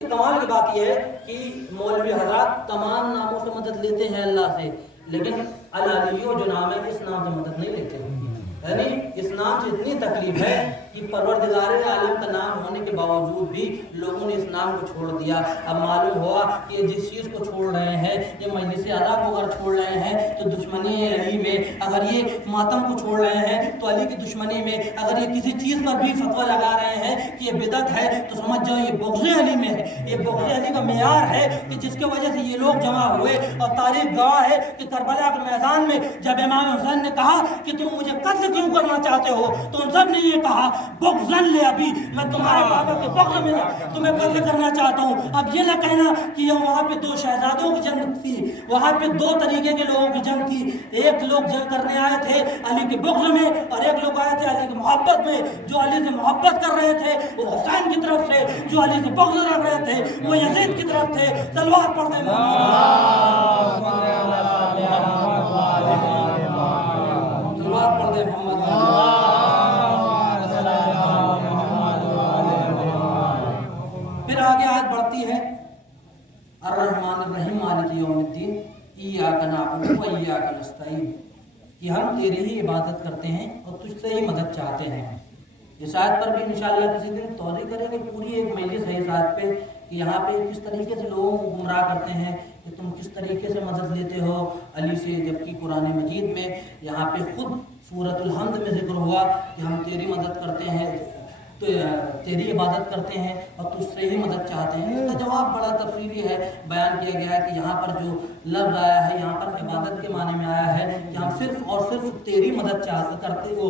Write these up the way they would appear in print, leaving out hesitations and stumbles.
کمال کی بات یہ ہے کہ مولوی حضرات تمام ناموں سے مدد لیتے ہیں اللہ سے، لیکن العلیو جو نام ہے اس نام سے مدد نہیں لیتے ہیں۔ یعنی اس نام سے اتنی تکلیف ہے کہ پروردگار عالم کا نام ہونے کے باوجود بھی لوگوں نے اس نام کو چھوڑ دیا۔ اب معلوم ہوا کہ یہ جس چیز کو چھوڑ رہے ہیں، یہ مجلس اعلیٰ کو اگر چھوڑ رہے ہیں تو دشمنی علی میں، اگر یہ ماتم کو چھوڑ رہے ہیں تو علی کی دشمنی میں، اگر یہ کسی چیز پر بھی فتویٰ لگا رہے ہیں کہ یہ بدعت ہے تو سمجھ جاؤ یہ بغض علی میں ہے۔ یہ بغض علی کا معیار ہے کہ جس کی وجہ سے یہ لوگ جمع ہوئے، اور تاریخ گواہ ہے کہ کربلا کے میدان میں جب امام حسین نے کہا کہ تم مجھے قتل کیوں کرنا چاہتے ہو تو ان سب نے یہ کہا بغضاً لأبی، میں تمہارے بابا کے بغض میں تمہیں قتل کرنا چاہتا ہوں۔ اب یہ نہ کہنا کہ یہ وہاں پہ دو شہزادوں کی جنگ تھی، وہاں پہ دو طریقے کے لوگوں کی جنگ تھی۔ ایک لوگ جنگ کرنے آئے تھے علی کے بغض میں، اور ایک لوگ آئے تھے علی کی محبت میں۔ جو علی سے محبت کر رہے تھے وہ حسین کی طرف سے، جو علی سے بغض رکھ رہے تھے وہ یزید کی طرف تھے۔ تلوار پڑھ دیں پھر آگے آیت بڑھتی ہے الرحمن الرحیم مالک یوم الدین ایاک نعبد و ایاک نستعین، کہ ہم تیری ہی عبادت کرتے ہیں اور تجھ سے ہی مدد چاہتے ہیں۔ اس آیت پر بھی انشاءاللہ کسی دن توضیح کریں گے، پوری ایک مجلس ہے اس آیت پہ کہ یہاں پہ کس طریقے سے لوگوں کو گمراہ کرتے ہیں کہ تم کس طریقے سے مدد لیتے ہو علی سے، جبکہ قرآن مجید میں یہاں پہ خود سورۃ الحمد میں ذکر ہوا کہ ہم تیری مدد کرتے ہیں، تیری عبادت کرتے ہیں اور تجھ سے ہی مدد چاہتے ہیں۔ اس کا جواب بڑا تفصیلی ہے، بیان کیا گیا ہے کہ یہاں پر جو لفظ آیا ہے یہاں پر عبادت کے معنی میں آیا ہے کہ ہم صرف اور صرف تیری مدد کرتے ہو،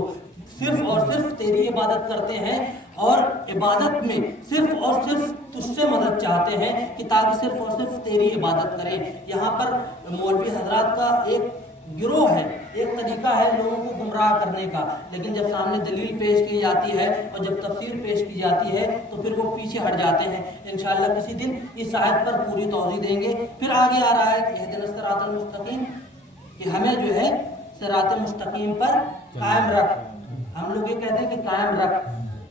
صرف اور صرف تیری عبادت کرتے ہیں، اور عبادت میں صرف اور صرف تجھ سے مدد چاہتے ہیں کہ تاکہ صرف اور صرف تیری عبادت کریں۔ یہاں پر مولوی حضرات کا ایک گروہ ہے، ایک طریقہ ہے لوگوں کو گمراہ کرنے کا، لیکن جب سامنے دلیل پیش کی جاتی ہے اور جب تفسیر پیش کی جاتی ہے تو پھر وہ پیچھے ہٹ جاتے ہیں۔ انشاءاللہ کسی دن اس آیت پر پوری توضیح دیں گے۔ پھر آگے آ رہا ہے کہ اہدنا الصراط المستقیم، کہ ہمیں جو ہے صراط مستقیم پر قائم رکھ۔ ہم لوگ یہ کہتے ہیں کہ قائم رکھ،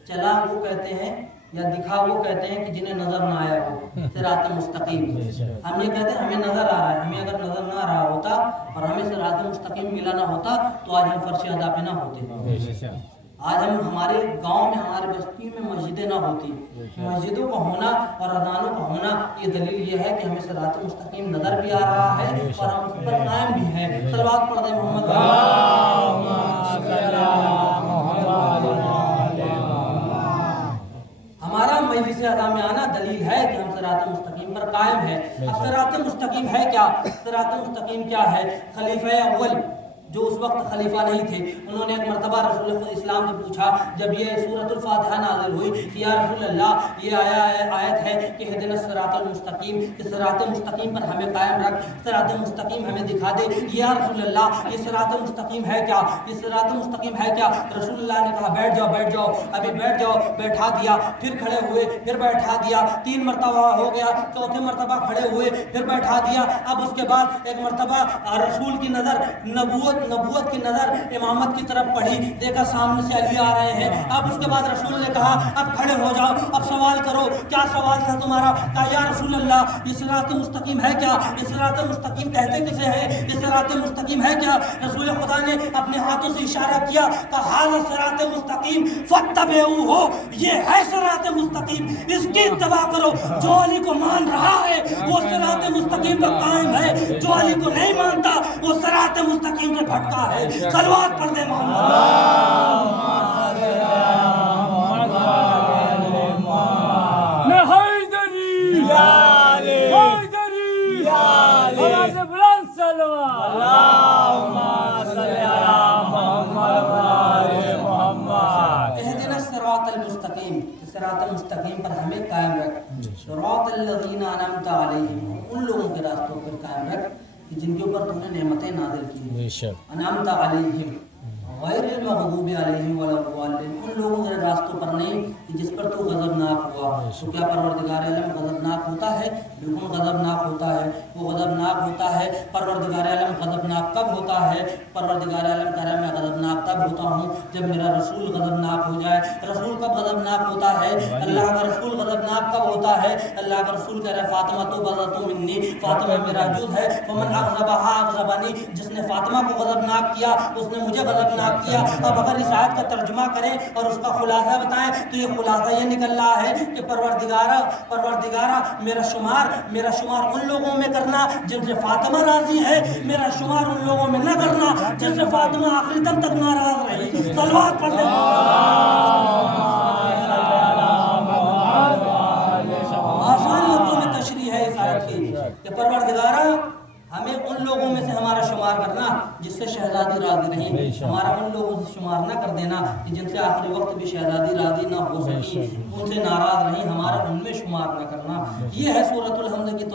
چلا وہ کہتے ہیں یا دکھا وہ کہتے ہیں کہ جنہیں نظر نہ آیا ہو، صراط مستقیم۔ ہم یہ کہتے ہیں ہمیں نظر آ رہا ہے، ہمیں اگر نظر نہ آ رہا ہوتا اور ہمیں صراط مستقیم ملا نہ ہوتا تو آج ہم فرش ادا پہ نہ ہوتے، آج ہم ہمارے گاؤں میں ہمارے بستی میں مسجدیں نہ ہوتی۔ مسجدوں کا ہونا اور اذانوں کا ہونا یہ دلیل یہ ہے کہ ہمیں صراط مستقیم نظر بھی آ رہا ہے اور ہم اس پر قائم بھی ہیں۔ صلوات پڑھ دیں محمد ہمارا مجلس اعلیٰ میں آنا دلیل ہے کہ ہم صراط مستقیم پر قائم ہیں۔ اب صراط مستقیم ہے کیا؟ صراط مستقیم کیا ہے؟ خلیفہ اول جو اس وقت خلیفہ نہیں تھے، انہوں نے ایک مرتبہ رسول اسلام سے پوچھا جب یہ سورۃ الفاتحہ نازل ہوئی کہ یا رسول اللہ یہ آیت ہے کہ اہدنا الصراط المستقیم، کہ صراط مستقیم پر ہمیں قائم رکھ، صراط مستقیم ہمیں دکھا دے، یا رسول اللہ یہ صراط مستقیم ہے کیا؟ یہ صراط مستقیم ہے کیا؟ رسول اللہ نے کہا بیٹھ جاؤ بیٹھ جاؤ، ابھی بیٹھ جاؤ، بیٹھا دیا، پھر کھڑے ہوئے، پھر بیٹھا دیا، 3 مرتبہ ہو گیا، چوتھے مرتبہ کھڑے ہوئے، پھر بیٹھا دیا۔ اب اس کے بعد ایک مرتبہ رسول کی نظر نبوت کی نظر امامت کی طرف پڑھی، دیکھا سامنے سے علی آ رہے ہیں۔ اب اس کے بعد رسول نے کہا اب کھڑے ہو جاؤ، اب سوال کرو، کیا سوال تھا تمہارا؟ کہا یا رسول اللہ یہ صراط مستقیم ہے کیا؟ یہ صراط مستقیم کہتے کسے ہیں؟ یہ صراط مستقیم ہے کیا؟ رسول خدا نے اپنے ہاتھوں سے اشارہ کیا، کہا ھذا صراط مستقیم فاتبعوہ، یہ ہے صراط مستقیم، اس کی اتباع کرو۔ جو علی کو مان رہا ہے وہ صراط مستقیم پر قائم ہے، جو علی کو نہیں مانتا وہ صراط مستقیم سے بھٹکا ہے۔ صلوات پڑھ دیں صراط مستقیم پر ہمیں قائم رکھ، صراط الذین انعمت علیہم، ان لوگوں کے راستوں پر قائم رکھ کہ جن کے اوپر تم نے نعمتیں نازل کی ہیں۔ انعمت علیہم गैरिल मग़दूबि अलैहिम वलद्दाल्लीन, उन लोगों के रास्तों पर नहीं कि जिस पर तू गज़बनाक हुआ। तो क्या परवरदिगार आलम गज़बनाक होता है? बिल्कुल गज़बनाक होता है, वो गज़बनाक होता है। परवरदिगार आलम गज़बनाक कब होता है? परवरदिगार आलम कह रहा है मैं गज़बनाक तब होता हूँ जब मेरा रसूल गज़बनाक हो जाए। रसूल कब गज़बनाक होता है? अल्लाह का रसूल गज़बनाक कब होता है? अल्लाह का रसूल कह रहा है फातिमा तो बज़अतु मिन्नी, फातिमा मेरा जुज़ है। फमन अग़ज़बहा अग़ज़बनी, जिसने फातिमा को गज़बनाक किया उसने मुझे गज़बनाक किया। अब अगर इस आयत का तर्जुमा करें और उसका खुलासा बताएं तो ये खुलासा ये निकल रहा है कि परवरदिगारा मेरा शुमार उन लोगों में करना जिनसे फातिमा राजी है, मेरा शुमार उन लोगों में न करना जिनसे फातिमा आखिरी दम तक नाराज रही। सलवात पढ़ते आसान लफ्ज़ों में तशरीह है इस आयत की कि परवरदिगारा हमें उन लोगों में से हमारा शुमार करना जिससे शहजादी राजी नहीं, हमारा उन लोगों से शुमार न कर देना कि जिनसे आखिरी वक्त भी शहजादी राजी ना हो सकी, उनसे नाराज नहीं, हमारा उनमें शुमार न करना। ये है सूरतुल हम्द की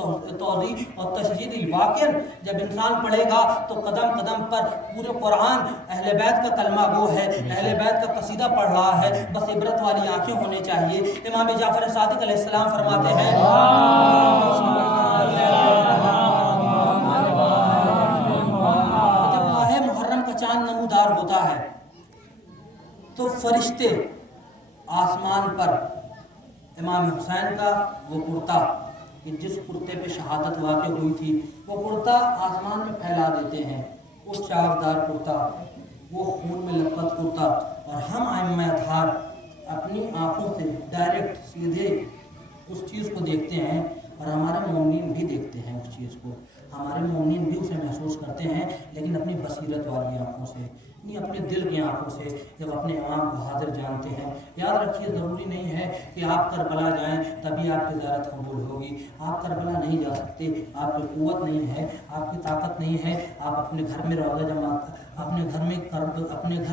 तौज़ीह और तशजीह। वाक़िअन जब इंसान पढ़ेगा तो कदम कदम पर पूरे कुरान अहले बैत का कलमा गो है, अहले बैत का कसीदा पढ़ रहा है, बस इबरत वाली आंखें होनी चाहिए। इमाम जाफ़र सादिक अलैहिस्सलाम फरमाते हैं चांद नमूदार होता है तो फरिश्ते आसमान पर इमाम हुसैन का वो कुर्ता कि जिस कुर्ते पे शहादत वाक़ हुई थी वो कुर्ता आसमान में फैला देते हैं। उस चाकदार कुर्ता, वो खून में लथपथ कुर्ता, और हम आइम्मा अतहार अपनी आँखों से डायरेक्ट सीधे उस चीज़ को देखते हैं और हमारे मोमिन भी देखते हैं उस चीज़ को, हमारे मोमिन भी उसे महसूस करते हैं, लेकिन अपनी बसीरत वाली आँखों से नहीं, अपने दिल की आँखों से जब अपने इमाम को हाजिर जानते हैं। याद रखिए ज़रूरी नहीं है कि आप करबला जाएं तभी आपकी ज़ियारत कबूल होगी। आप करबला नहीं जा सकते, आपकी क़ुव्वत नहीं है, आपकी ताकत नहीं है, आप अपने घर में रोज़ा जमा अपने घर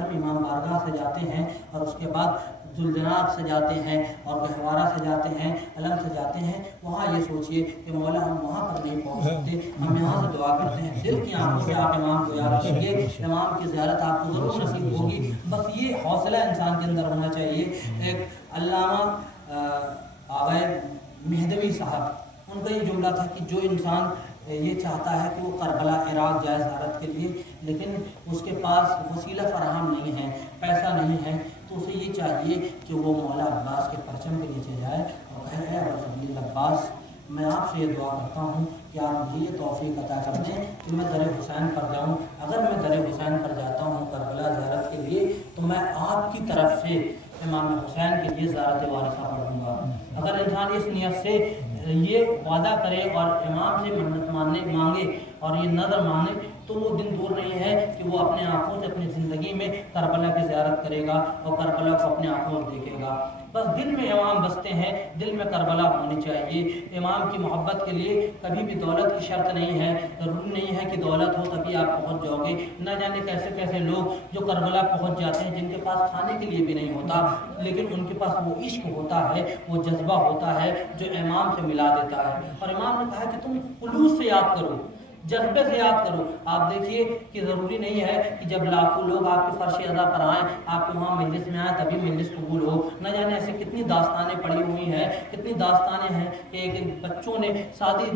में इमाम बारगाह से जाते हैं और उसके बाद जुलजनाब से जाते हैं और गहवारा से जाते हैं, अलम से जाते हैं। वहाँ ये सोचिए कि मौला हम वहाँ पर नहीं पहुँच सकते, हम यहाँ से दुआ करते हैं। दिल की आंखों से आप इमाम को याद रखेंगे, इमाम की ज़ियारत आपको ज़रूर नसीब होगी। बस ये हौसला इंसान के अंदर होना चाहिए। एक अल्लामा आग़ाए मेहदवी साहब, उनका ये जुमला था कि जो इंसान ये चाहता है कि वो करबला इराक़ जाए ज़ियारत के लिए, लेकिन उसके पास वसीला फ़राहम नहीं है, पैसा नहीं है, तो उसे ये चाहिए कि वो मौला अब्बास के परचम के नीचे जाए और कहे है अबुल अब्बास, मैं आपसे ये दुआ करता हूँ कि आप मुझे ये तौफ़ीक़ अता कर दें कि मैं दर हुसैन पर जाऊँ। अगर मैं दर हुसैन पर जाता हूँ करबला ज़ियारत के लिए तो मैं आपकी तरफ से इमाम हुसैन के लिए ज़ियारत वारिसा पढ़ूँगा। अगर इंसान इस नियत से ये वादा करे और इमाम से मन्नत मांगे और ये नज़र मांगे तो वो दिन दूर नहीं है कि वो अपने आँखों से अपनी ज़िंदगी में करबला की ज़ियारत करेगा और करबला को अपने आँखों से देखेगा। बस दिल में इमाम बसते हैं, दिल में करबला होनी चाहिए। इमाम की मोहब्बत के लिए कभी भी दौलत की शर्त नहीं है, ज़रूरी नहीं है कि दौलत हो तभी आप पहुंच जाओगे। न जाने कैसे कैसे लोग जो करबला पहुंच जाते हैं जिनके पास खाने के लिए भी नहीं होता, लेकिन उनके पास वो इश्क होता है, वो जज्बा होता है जो इमाम से मिला देता है। और इमाम ने कहा कि तुम खुलूस से याद करो, जज्बे से याद करो। आप देखिए कि ज़रूरी नहीं है कि जब लाखों लोग आपके फर्श अज़ा पर आएँ, आपके वहाँ मजलिस में आएँ तभी मजलिस कबूल हो। न जाने ऐसे कितनी दास्तानें पड़ी हुई हैं, कितनी दास्तानें हैं कि एक बच्चों ने शादी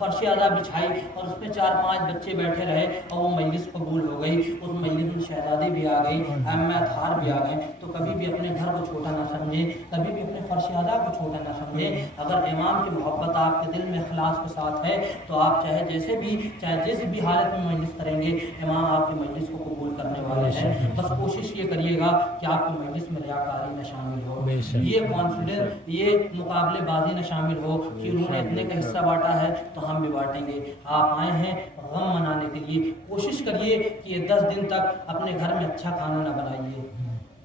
फर्श अज़ा बिछाई और उसमें 4-5 बच्चे बैठे रहे और वो मजलिस कबूल हो गई। उस मजलिस में शहजादी भी आ गई, अम्मा अतहार भी आ गए। तो कभी भी अपने घर को छोटा ना समझे, कभी भी अपने फर्श अज़ा को छोटा ना समझे। अगर इमाम की मोहब्बत आपके दिल में इखलास के साथ है तो आप चाहे जिस भी हालत में मजलिस करेंगे, इमाम आपकी मजलिस को कबूल करने वाले हैं। बस कोशिश ये करिएगा कि आपकी मजलिस में रियाकारी न शामिल हो, ये कॉन्फिडेंस, ये मुकाबलेबाजी न शामिल हो कि उन्होंने इतने का हिस्सा बांटा है तो हम भी बांटेंगे। आप आए हैं गम मनाने के लिए, कोशिश करिए कि ये 10 दिन तक अपने घर में अच्छा खाना न बनाइए,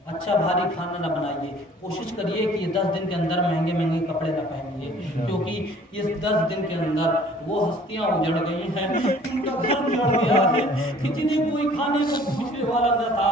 अच्छा भारी खाना ना बनाइए। कोशिश करिए कि ये 10 दिन के अंदर महंगे महंगे कपड़े ना पहनिए, क्योंकि इस 10 दिन के अंदर वो हस्तियां उजड़ गई हैं, उनका घर उजड़ गया है कि जिन्हें कोई खाने को पूछने वाला न था।